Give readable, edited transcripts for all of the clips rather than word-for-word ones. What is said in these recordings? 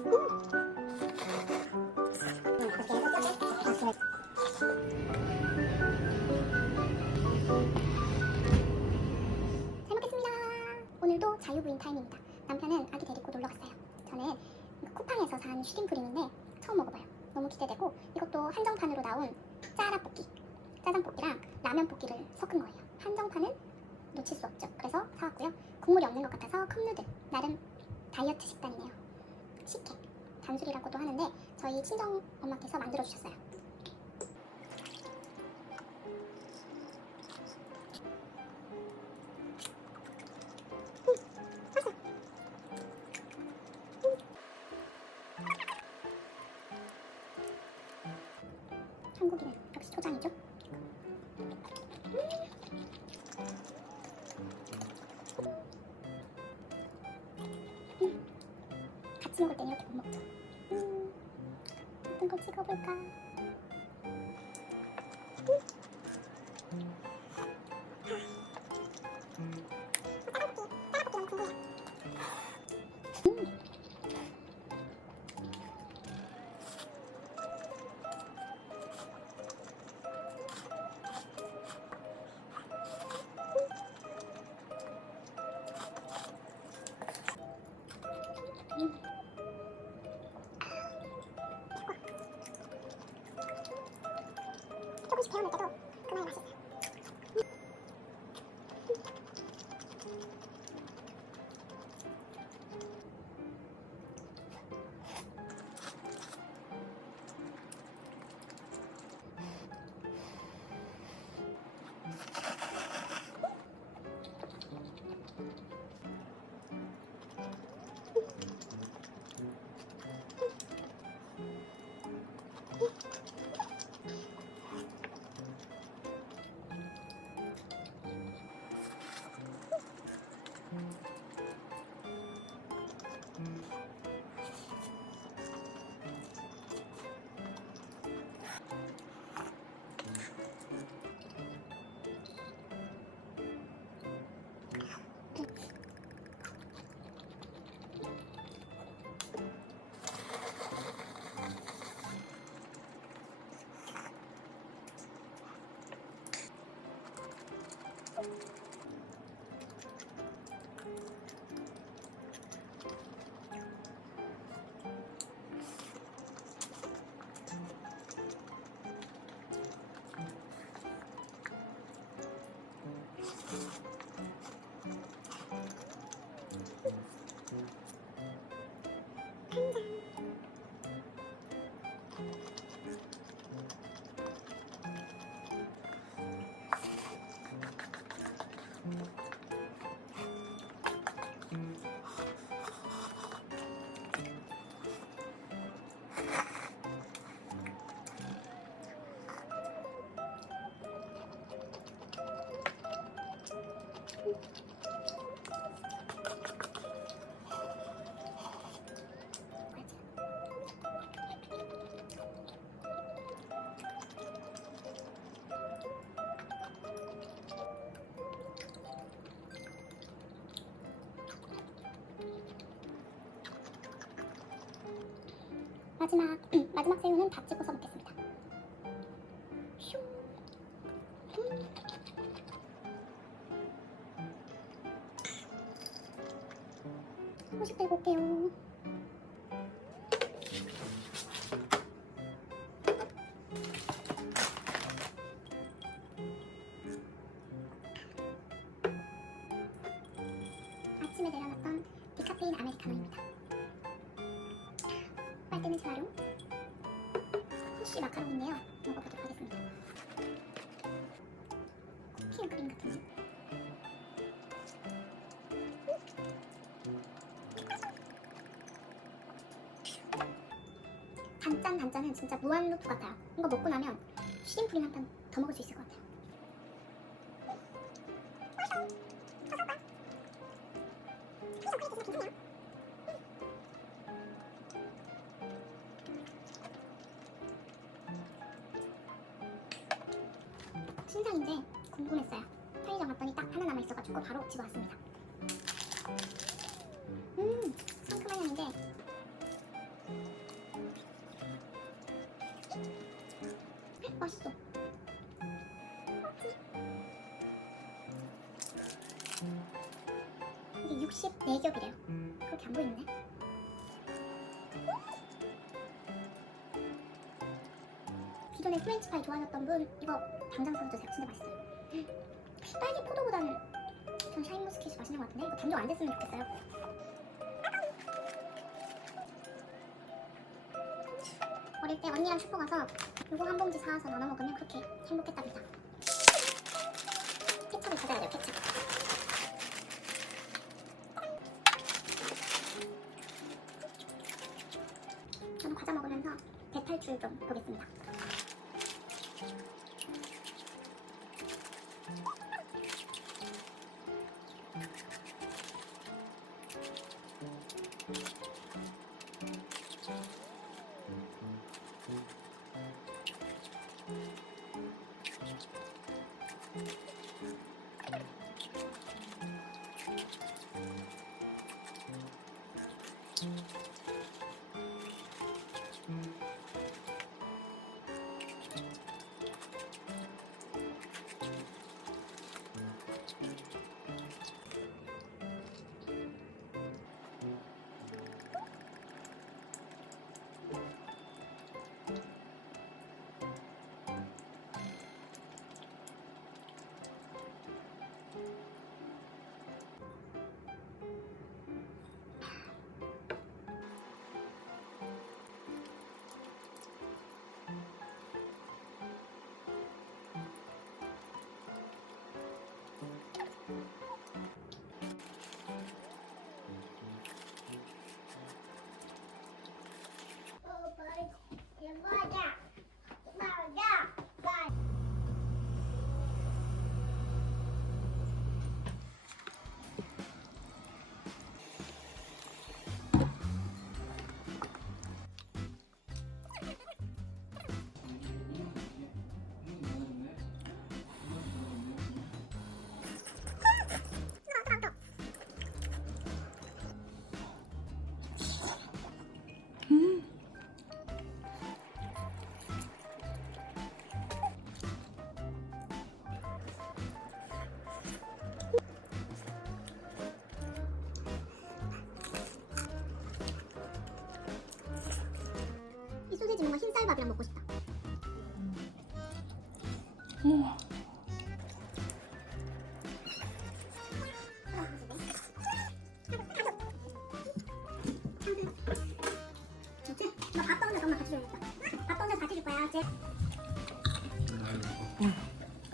먹겠습니다. 오늘도 자유부인 타임입니다. 남편은 아기 데리고 놀러 갔어요. 저는 쿠팡에서 산 슈림프림인데 처음 먹어봐요. 너무 기대되고, 이것도 한정판으로 나온 짜라볶이, 짜장볶이랑 라면볶이를 섞은 거예요. 한정판은 놓칠 수 없죠. 그래서 사왔고요. 국물이 없는 것 같아서 컵누들, 나름 다이어트 식단이네요. 식혜, 단술이라고도 하는데 저희 친정 엄마께서 만들어주셨어요. 한국인은 역시 초장이죠. 같이 먹을 땐 이렇게 못 먹죠. 어떤 거 찍어볼까? 조금씩 배워낼 때도 그만이 맛있어요. 마지막 새우는 다 찍어서 먹겠습니다. 슝. 소식 들고 올게요. 아침에 내려놨던 디카페인 아메리카노입니다. 빨대는 재활용. 후시 마카롱인데요. 먹어보도록 하겠습니다. 쿠키 앤 크림 같은 집. 단짠은 진짜 무한루프 같아요. 이거 먹고 나면 슈림프림 한 판 더 먹을 수 있을 것 같아요. 신상인데 궁금했어요. 편의점 갔더니 딱 하나 남아있어가지고 바로 집어왔습니다. 상큼한 향인데 14겹이래요. 그렇게 안 보이는데? 기존에 프렌치파이 좋아하셨던 분 이거 당장 사서 드세요. 진짜 맛있어요. 딸기 포도보다는 전 샤인머스켓이 맛있는 것 같은데 이거 단종 안 됐으면 좋겠어요. 어릴 때 언니랑 슈퍼 가서 요거 한 봉지 사와서 나눠 먹으면 그렇게 행복했답니다. 케찹을 찾아야 돼요. 케찹. 저는 과자 먹으면서 배탈출 좀 보겠습니다. 이 소세지 뭔가 흰쌀밥이랑 먹고 싶다. 너밥 떠온데 엄마 같이 줘야겠다. 밥 떠온데 같이 줄 거야. 쟤.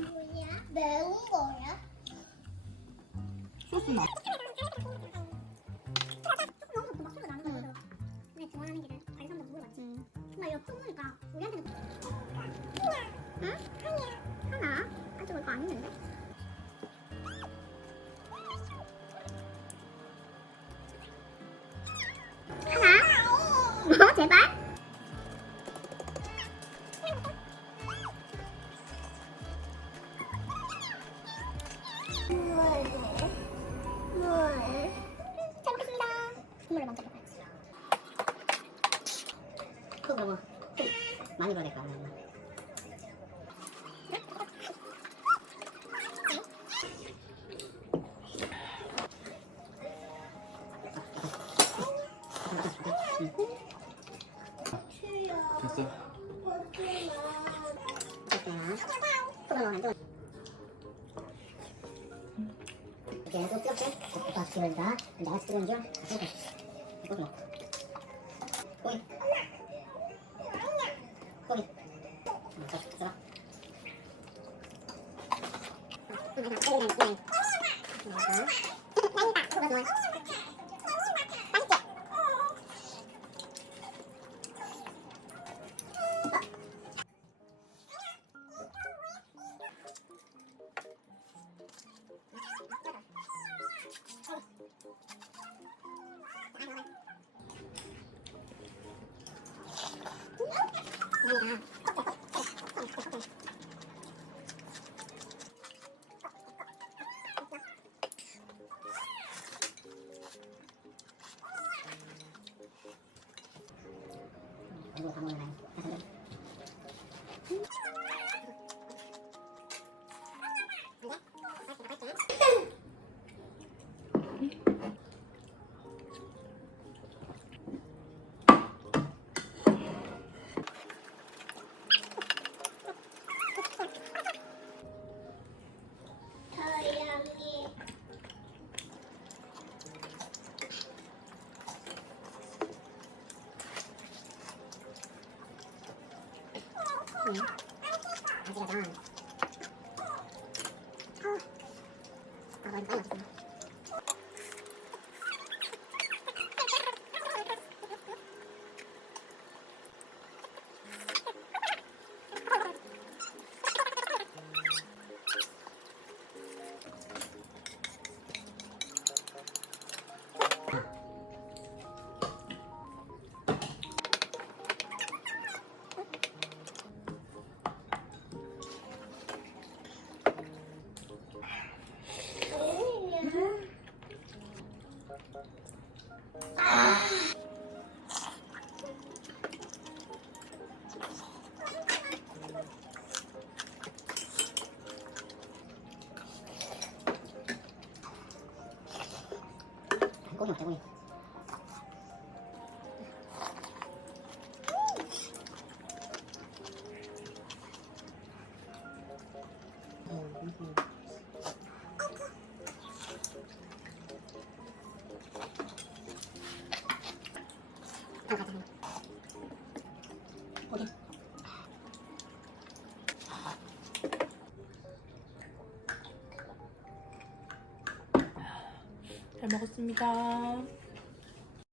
뭐야? 매운 거야? 소스 맛. 조금 넣어서 막 소리가 나는 거야. 근데 좋아하는 길을 관상도 물어봤지. 정말 옆쪽 보니까 우리한테는 응? 하나? 아직 이거 안 했는데? 하나? 뭐? 제발? 잘 먹겠습니다. 국물을 먼저 먹어야지. 그러면 좀 많이 넣어야 될 거 아니야. 됐어. 이렇게 또 뜨겁게 오빠 기울이다. 내가 뜨거운 줄 이렇게 이거 먹고 고기 고기 자 이거 다 먹는 거야. 가지가장. 많이 맛있어. 고기 먹자, 고기. 고기. 잘 먹었습니다.